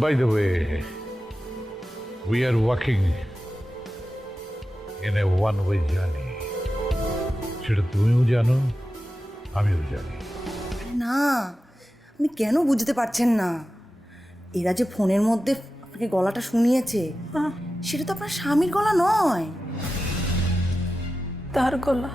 By the way we are walking in a one way journey সেটা তুমিও জানো আমিও জানি। না আপনি কেন বুঝতে পারছেন না? এরা যে ফোনের মধ্যে আপনাকে গলাটা শুনিয়েছে সেটা তো আপনার স্বামীর গলা নয়। তার গলা।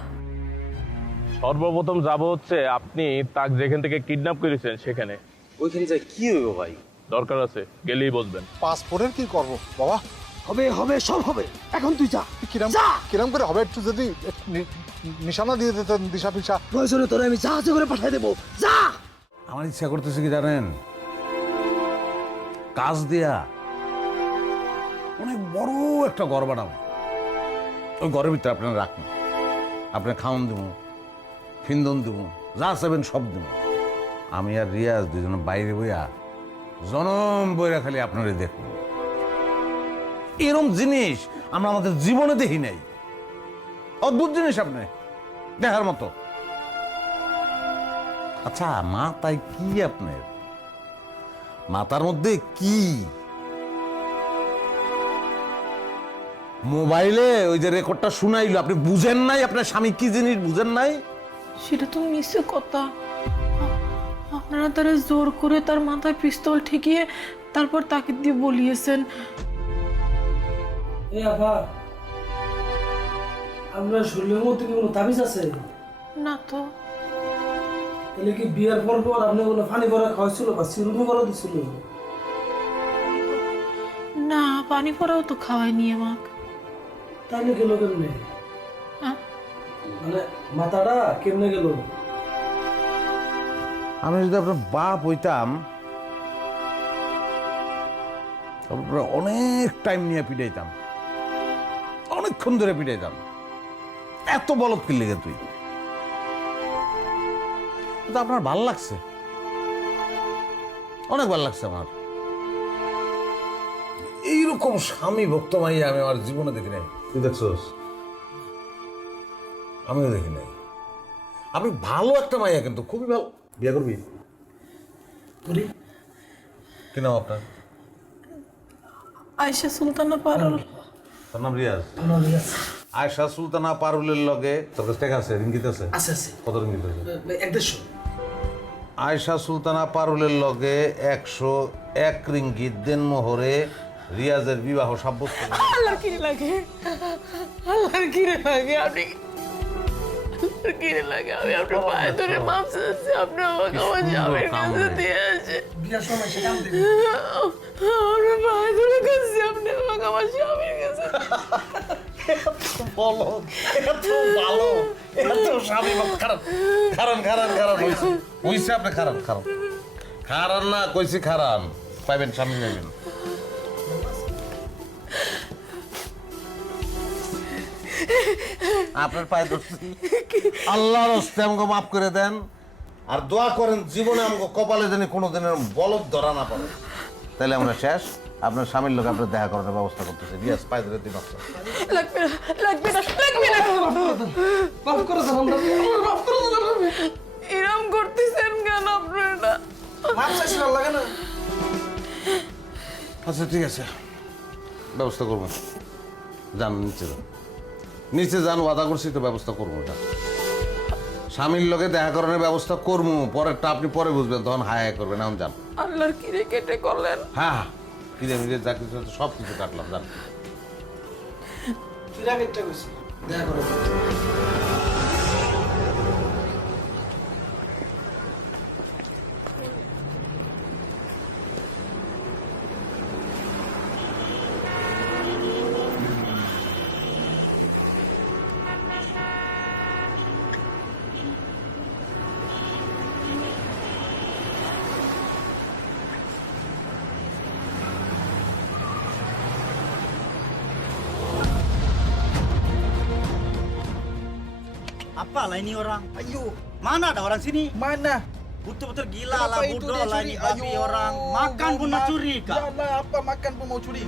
সর্বপ্রথম যাব হচ্ছে আপনি তাক যেখান থেকে কিডন্যাপ করেছেন সেখানে। ওইখানে যাই কি হইব ভাই? দরকার আছে গেলেই বসবেন। পাসপোর্টের কি করব বাবা? হবে হবে সব হবে। এখন তুই যা। কিরম কিরম করে হবে? একটু যদি নিশানা দিয়ে দিতেন দিশা পিসা প্রয়োজনে তোরে আমি জাহাজে করে পাঠিয়ে দেবো। যা! আমার ইচ্ছা করতেছে কি জানেন? কাজ দিয়া অনেক বড় একটা ঘর বানাবো। ওই ঘরের ভিতরে আপনার রাখুন আপনার খাওয়ান দেবো ফিন্দন দেবো যা চাইবেন সব দেবো। আমি আর রিয়াজ দুজনে বাইরে বইয়া জনম বইরা খালি আপনারে দেখব। এরম জিনিস আমরা আমাদের জীবনে দেখি নাই। অদ্ভুত জিনিস আপনি, দেখার মতো। আচ্ছা মাথায় কি আপনার? মাথার মধ্যে কি? মোবাইলে ওই যে রেকর্ডটা শুনাইলো, আপনি বুঝেন নাই আপনার স্বামী কি জিনিস বুঝেন নাই? সেটা তো মিশে কথা। আপনারা তারা জোর করে তার মাথায় পিস্তল ঠেকিয়ে তারপর তাকে দিয়ে বলিয়েছেন। এ আপনার শরীরের মধ্যে কি কোনো তাবিজ আছে? না তো। তাহলে কি বিয়ার পর পর আপনি কোনো পানি ভরা খাওয়াইছিল বা সিরুমি দিছিল? না পানি পড়াও তো খাওয়ায়নি আমাকে। তাইলে গেল কেমনে? মানে মাথাটা কেমনে গেল? আমি যদি আপনার বাপ হইতাম অনেক টাইম নিয়ে পিটাইতাম। অনেকক্ষণ ধরে পিটাইতাম। এত বলত কি লেগে তুই? কিন্তু আপনার ভালো লাগছে। অনেক ভালো লাগছে আমার। এইরকম স্বামী ভক্ত মাইয়া আমি আমার জীবনে দেখি নাই। তুই দেখছোস? আমিও দেখি নাই। আপনি ভালো একটা মাইয়া কিন্তু খুবই ভালো। বিয়ে করবি? করি। কি নাম আপনার? আয়সা সুলতানা পারল। তার নাম রিয়াজ? আছে আয়সা সুলতানা পারুলের লগে তোর কাছে টাকা আছে রিঙ্গিত আছে? আছে আছে। কত রিঙ্গিত আছে এক দেড়শো। আয়সা সুলতানা পারুলের লগে একশো এক রিঙ্গিত দেন মোহরে রিয়াজের বিবাহ সাব্যস্ত। আল্লাহর কিরে লাগে? আল্লাহর কিরে লাগে আপনি আল্লাহর লাগে আমি আপনার পায়ে ধরে মাপ চাচ্ছি আপনি আমাকে আমার জামের কাছে দিয়ে আছে বিয়ার সময় সেটা আমি দেখি আপনার পায়ে ধরে কাছে আপনি আমাকে আমার স্বামীর কাছে বলো এত ভালো এত স্বামী খারাপ। হইছে আপনি খারান খারান। খারান না কইছি খারান। পাইবেন স্বামী পাইবেন। আপনার পায়ে ধরছি। আল্লাহর হস্তে আমাকে মাফ করে দেন। আর দোয়া করেন জীবনে আমাকে কপালে জানি কোনোদিনের বলদ ধরা না পড়ে। তাহলে আমরা শেষ। আপনার স্বামীর লোক আপনার দেখা করানোর ব্যবস্থা করতেছে। রিয়াজ পায়ে ধরে দিন লাগবে না লাগবে না লাগবে না। মাফ করে দেন মাফ করে দেন। এরম করতেছেন কেন আপনারা? মাফ লাগে না। আচ্ছা ঠিক আছে। ব্যবস্থা করব। যান নিচে যান। নিচে যান ওয়াদা করছি তো ব্যবস্থা করব ওটা স্বামীর লোকে দেখা করানোর ব্যবস্থা করব পরেরটা আপনি পরে বুঝবেন তখন হায় হায় করবেন এখন যান। আল্লাহর কিরে কেটে করলেন? হ্যাঁ হ্যাঁ ফিরে ফিরে যা কিছু আছে সব কিছু কাটলাম যান। কইছি দেখা করে Apa lah ini orang? Ayo, mana ada orang sini? Mana? Betul-betul gila lah Apa itu bodoh lah ini babi orang. Makan pun nak curi kak. Ya lah, apa makan pun mau curi?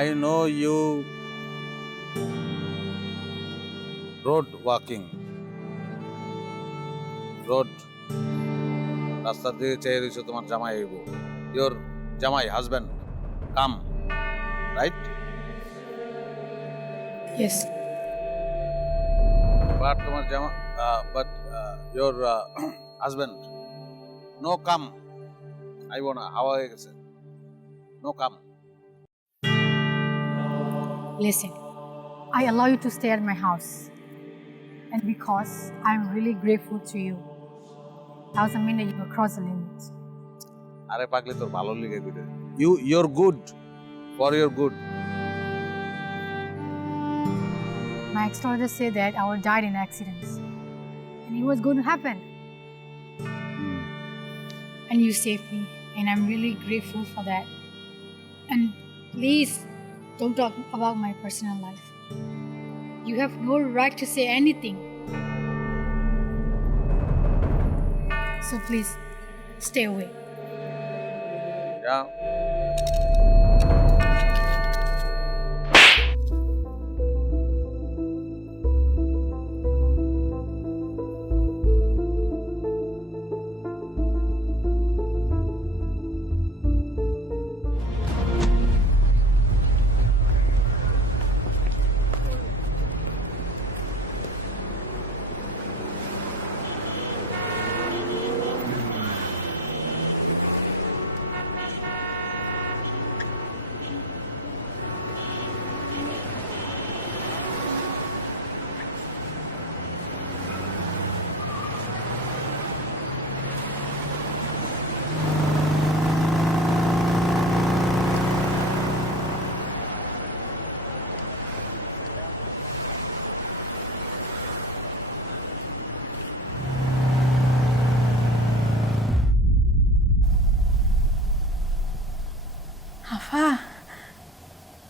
I know you road walking road রাস্তার দিকে চেয়ে রয়েছে তোমার জামাই হইব your জামাই husband come right Yes. But তোমার জামা but your husband no come আইব না হাওয়া হয়ে গেছে। No come Listen, I allow you to stay at my house. And because I'm really grateful to you, doesn't mean that you will cross the limits. আরে পাগলি তোর ভালো লেগে দিলে you your good for your good My ex-daughter said that I would died in accidents. And it was going to happen. And you saved me. And I'm really grateful for that. And please don't talk about my personal life. You have no right to say anything. So please stay away. যা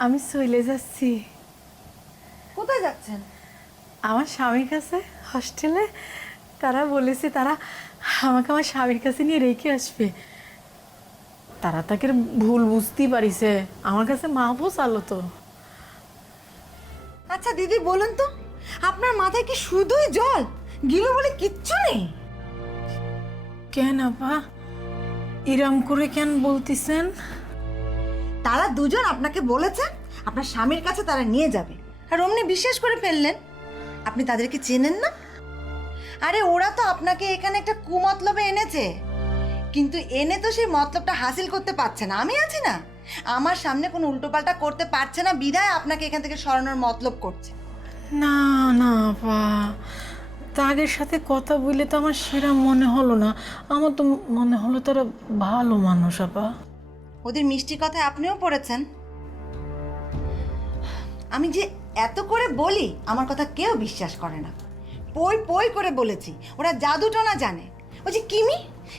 আমি চলে যাচ্ছি। কোথায় যাচ্ছেন? আমার স্বামীর কাছে হস্টেলে তারা বলেছে তারা আমাকে আমার স্বামীর কাছে নিয়ে রেখে আসবে। তারা তাকে ভুল বুঝতেই পারিছে। আমার কাছে মাপও চালো তো। আচ্ছা দিদি বলুন তো আপনার মাথায় কি শুধুই জল? গিলো বলে কিচ্ছু নেই? কেন আপা? ইরাম করে কেন বলতেছেন? তারা দুজন আপনাকে বলেছে আপনার স্বামীর কাছে তারা নিয়ে যাবে। আর অমনি বিশ্বাস করে ফেললেন। আপনি তাদেরকে চেনেন না? আরে ওরা তো আপনাকে এখানে একটা কুমতলবে এনেছে। কিন্তু এনে তো সেই মতলবটা হাসিল করতে পারছে না। আমি আছি না। আমার সামনে কোনো উল্টোপাল্টা করতে পারছে না। বিদায় আপনাকে এখান থেকে সরানোর মতলব করছে। না না বা তাদের সাথে কথা বলে তো আমার সেরা মনে হলো না। আমার তো মনে হলো তারা ভালো মানুষ, আপা। ওদের মিষ্টি কথায় আপনিও পড়েছেন। আমি যে এত করে বলি, আমার কথা কেউ বিশ্বাস করে না। পই পই করে বলেছি, ওরা জাদু টোনা জানে। ওই যে কিমি,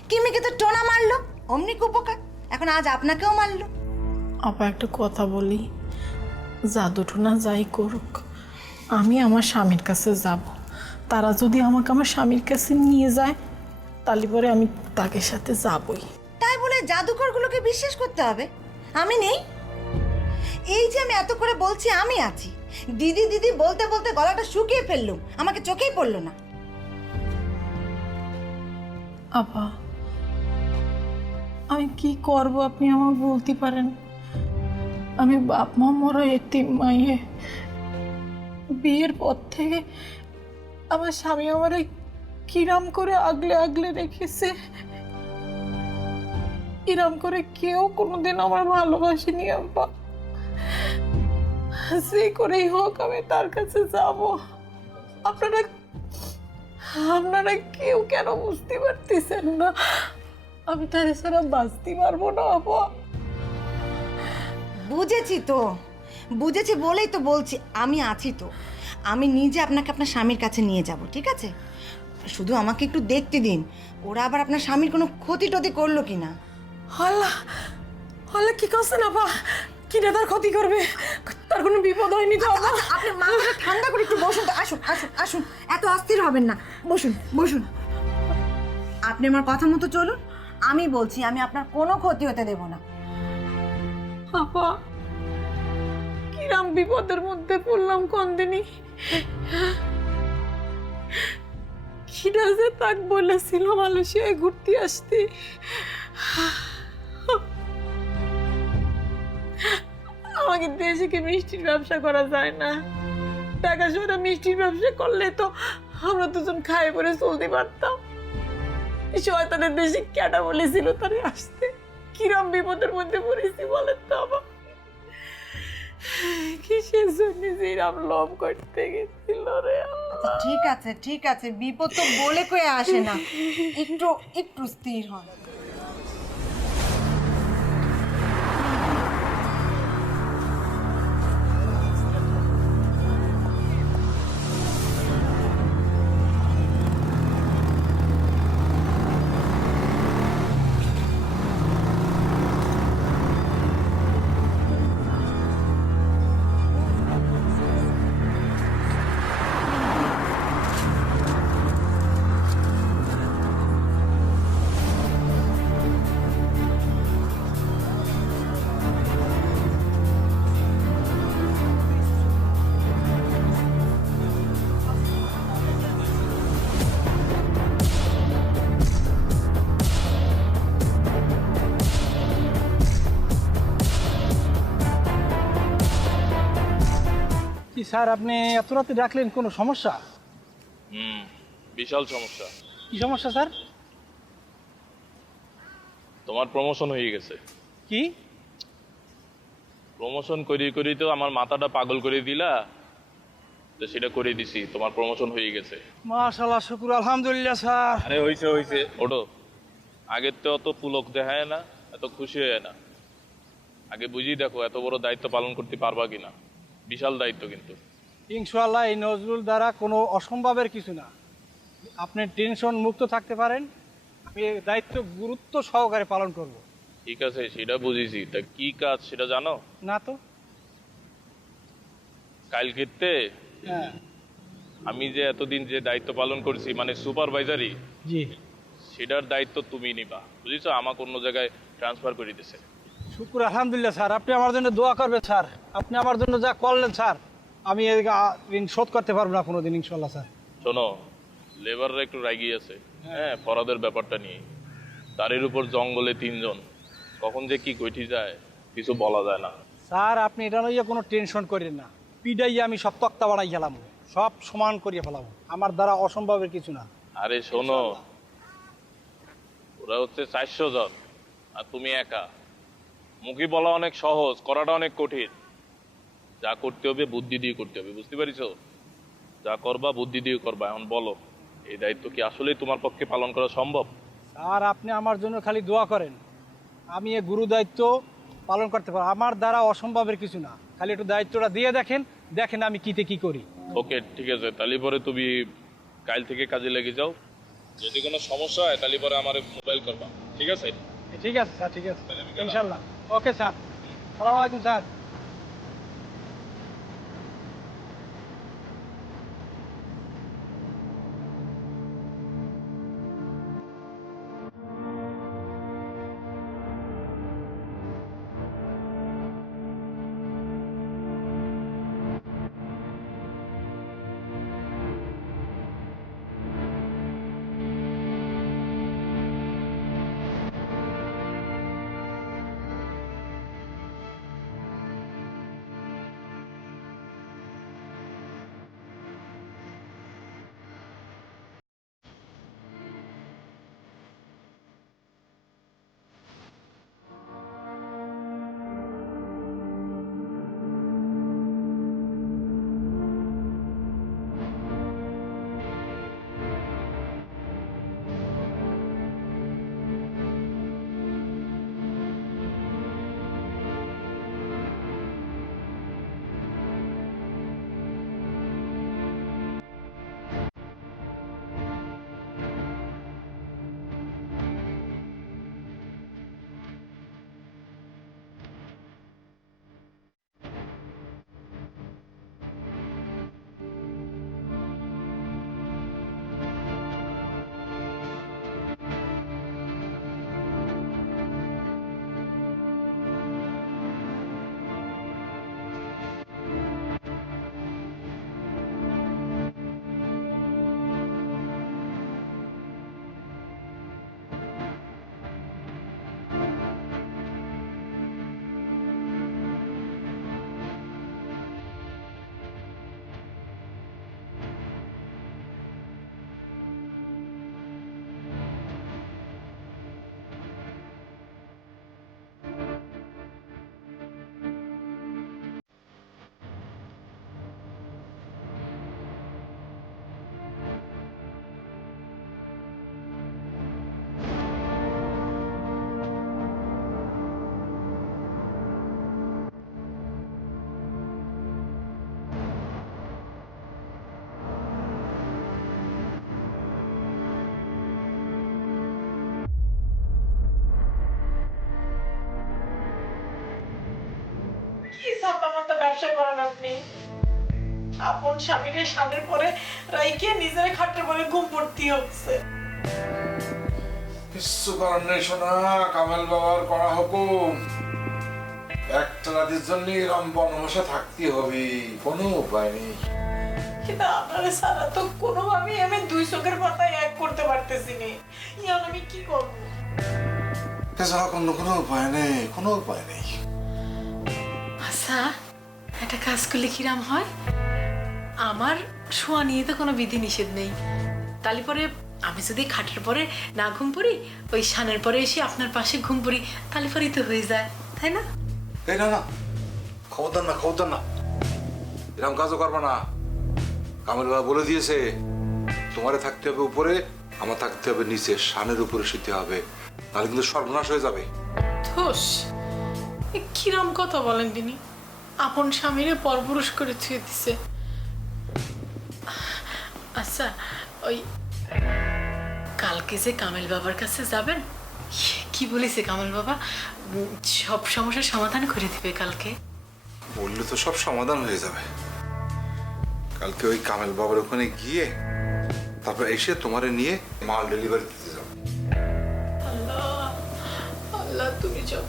কিমিকে তো টোনা মারলো, অমনি কুপকার এখন আজ আপনাকেও মারলো। আপা, একটা কথা বলি, জাদু টোনা যাই করুক, আমি আমার স্বামীর কাছে যাব। তারা যদি আমাকে আমার স্বামীর কাছে নিয়ে যায়, তাহলে পরে আমি তাকে সাথে যাবই। তাই বলে জাদুকরগুলোকে বিশ্বাস করতে হবে। আমি নেই। এই যে আমি এত করে বলছি, আমি আছি। দিদি দিদি বলতে বলতে গলাটা শুকিয়ে ফেললুম আমাকে চোখেই পড়ল না। আপা, আমি কি করব আপনি আমার বলতে পারেন? আমি বাপ মা মরা এতিম মাইয়ে। বিয়ের পর থেকে আমার স্বামী আমার কিরাম করে আগলে আগলে রেখেছে। ইরাম করে কেউ কোনোদিন আমার ভালোবাসেনি, আব্বা। যে করেই হোক, আমি তার কাছে যাব। আপনারা আপনারা কেউ কেন বুঝতে পারতেছেন না? আমি তার ছাড়া বাঁচতে পারব না আপা বুঝেছি তো। বুঝেছি বলেই তো বলছি, আমি আছি তো। আমি নিজে আপনাকে আপনার স্বামীর কাছে নিয়ে যাব, ঠিক আছে? শুধু আমাকে একটু দেখতে দিন। ওরা আবার আপনার স্বামীর কোনো ক্ষতি টতি করল কি না আল্লাহ আল্লাহ কি করছেন আপা? কিনে তার ক্ষতি করবে? তার কোনো বিপদ হয়নি তো আপা আপনি মাথাটা ঠান্ডা করে একটু বসুন তো। আসুন আসুন আসুন। এত অস্থির হবেন না। বসুন বসুন। আপনি আমার কথা মতো চলুন। আমি বলছি আমি আপনার কোনো ক্ষতি হতে দেব না। আপা কিরাম বিপদের মধ্যে পড়লাম কন্দিনী। কিরা যে তাক বলেছিল মালয়েশিয়ায় ঘুরতে আসতে। আমাকে দেশে কি মিষ্টির ব্যবসা করা যায় না? টাকা সরে মিষ্টির ব্যবসা করলে তো আমরা দুজন খাই পরে চলতে পারতাম। শয়তানের দেশে কেটা বলেছিল তারে আসতে? কিরম বিপদের মধ্যে পড়েছি বলেন তো আমার কিসের জন্য যে এরম লোভ করতে গেছিল রে ঠিক আছে ঠিক আছে, বিপদ তো বলে কয়ে আসে না। একটু একটু স্থির হন। স্যার আপনি এত রাতে ডাকলেন কোনো সমস্যা? হুম বিশাল সমস্যা। কি সমস্যা স্যার? তোমার প্রমোশন হয়ে গেছে। কি? প্রমোশন করি করি তো আমার মাথাটা পাগল করে দিলা তো সেটা করে দিছি তোমার প্রমোশন হয়ে গেছে। মাশাল্লাহ শুকুর আলহামদুলিল্লাহ স্যার। আরে হয়েছে হয়েছে ওটো আগের তো অত পুলক দেখায় না এত খুশি হয় না। আগে বুঝি দেখো এত বড় দায়িত্ব পালন করতে পারবা কিনা। বিশাল দায়িত্ব কিন্তু। ইনশাআল্লাহ এই নজরুল দ্বারা কোনো অসম্ভবের কিছু না। আপনি টেনশন মুক্ত থাকতে পারেন। আমি দায়িত্ব গুরুত্ব সহকারে পালন করব। ঠিক আছে সেটা বুঝেছি। তা কি কাজ সেটা জানো? না তো। কালকেতে হ্যাঁ। আমি যে এতদিন যে দায়িত্ব পালন করছি মানে সুপারভাইজারি জি। সেটার দায়িত্ব তুমি নিবা। বুঝেছ? আমাকে অন্য জায়গায় ট্রান্সফার করে দিছে শুকুর আলহামদুলিল্লাহ স্যার। আপনি আমার জন্য দোয়া করবেন স্যার। আপনি আমার জন্য যা করলেন স্যার আমি ঋণ শোধ করতে পারব না কোনোদিন ইনশাল্লাহ স্যার। শোনো লেবাররা একটু রাগি আছে। হ্যাঁ। ফরাদের ব্যাপারটা নিয়ে। তারের উপর জঙ্গলে তিনজন। কখন যে কি কইটি যায় কিছু বলা যায় না। স্যার আপনি এটা লইয়া কোনো টেনশন করেন না। পিডাইয়া আমি সব তক্তা বাড়াই গেলাম সব সমান করিয়ে ফেলাবো আমার দ্বারা অসম্ভবের কিছু না। আরে শোনো ওরা হচ্ছে চারশো জন আর তুমি একা। মুখে বলা অনেক সহজ করাটা অনেক কঠিন। যা করতে হবে বুদ্ধি দিয়ে করতে হবে বুঝতে পারিছো? যা করবা বুদ্ধি দিয়ে করবা এখন বলো এই দায়িত্ব কি আসলেই তোমার পক্ষে পালন করা সম্ভব? স্যার আপনি আমার জন্য খালি দোয়া করেন। আমি এ গুরু দায়িত্ব পালন করতে পারব। আমার দ্বারা অসম্ভবের কিছু না। খালি একটু দায়িত্বটা দিয়ে দেখেন দেখেন আমি কিতে কি করি। ওকে ঠিক আছে তাহলে পরে তুমি কাল থেকে কাজে লেগে যাও। যদি কোনো সমস্যা হয় তাহলে পরে আমার মোবাইল করবা ঠিক আছে? ঠিক আছে স্যার ঠিক আছে। ইনশাল্লাহ। Okay sir. সালামালাইকুম স্যার। ব্যবসা করেন আপনি আপন স্বামীকে স্বামীর পরে রাইকে নিজের খাটের পরে ঘুম পড়তে হচ্ছে। কিচ্ছু করার নেই শোনা কামাল বাবার করা হুকুম। একটা রাতের জন্য এরম বনবাসে থাকতে হবে কোনো উপায় নেই। কিন্তু আপনার সারা তো কোনোভাবেই আমি দুই চোখের পাতায় এক করতে পারতেছি নি। ইয়ান আমি কি করব? এছাড়া অন্য কোনো উপায় নেই কোনো উপায় নেই। আচ্ছা একটা কাজ করলে কিরাম হয়? আমার শোয়া নিয়ে তো কোনো বিধি নিষেধ নেই। তাহলে পরে আমি যদি খাটের পরে না ঘুম পড়ি ওই সানের পরে এসে আপনার পাশে ঘুম পড়ি তাহলে পরেই তো হয়ে যায় তাই না? এই না না। খবরদার না খবরদার না। এরকম কাজও করবে না। কামাল বাবা বলে দিয়েছে তোমারে থাকতে হবে উপরে আমার থাকতে হবে নিচে শানের উপরে শুতে হবে। নাহলে কিন্তু সর্বনাশ হয়ে যাবে। ধোস কিরাম কথা বলেন তিনি? আপন স্বামীরে পরপুরুষ করে ছুঁয়ে দিছে। আচ্ছা ওই কালকে যে কামেল বাবার কাছে যাবেন কি বলেছে কামেল বাবা? সব সমস্যার সমাধান করে দিবে কালকে। বললে তো সব সমাধান হয়ে যাবে। কালকে ওই কামেল বাবার ওখানে গিয়ে তারপর এসে তোমারে নিয়ে মাল ডেলিভারি দিতে যাব। আল্লাহ আল্লাহ তুমি সব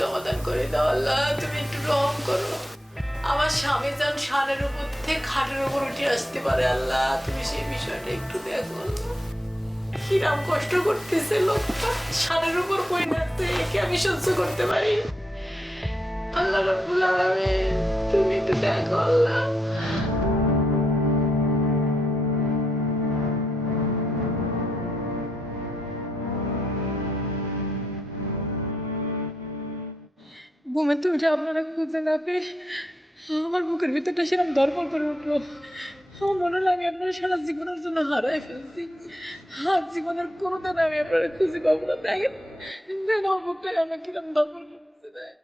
সমাধান করে দাও আল্লাহ, তুমি একটু রহম করো। আমার স্বামী যেন সারের উপর থেকে খাটের উপর উঠে আসতে পারে আল্লাহ, তুমি সেই বিষয়টা একটু দেখো। কিরাম কষ্ট করতেছে লোকটা। সারের উপর কই থাকতে একে আমি সহ্য করতে পারি আল্লাহ রব্বুল আলামিন, তুমি তো দেখো আল্লাহ। ঘুমে তো উঠে আপনারা খুঁজে না পেয়ে আমার বুকের ভিতরটা সেরকম দরপর করে উঠল। আমার মনে হলো আমি আপনার সারা জীবনের জন্য হারাই ফেলছি। আর জীবনের কোনো দিন আমি আপনারা খুঁজে পাবো না। দেখেন আমার বুকটা আমার কিরম দরপর করতে দেখ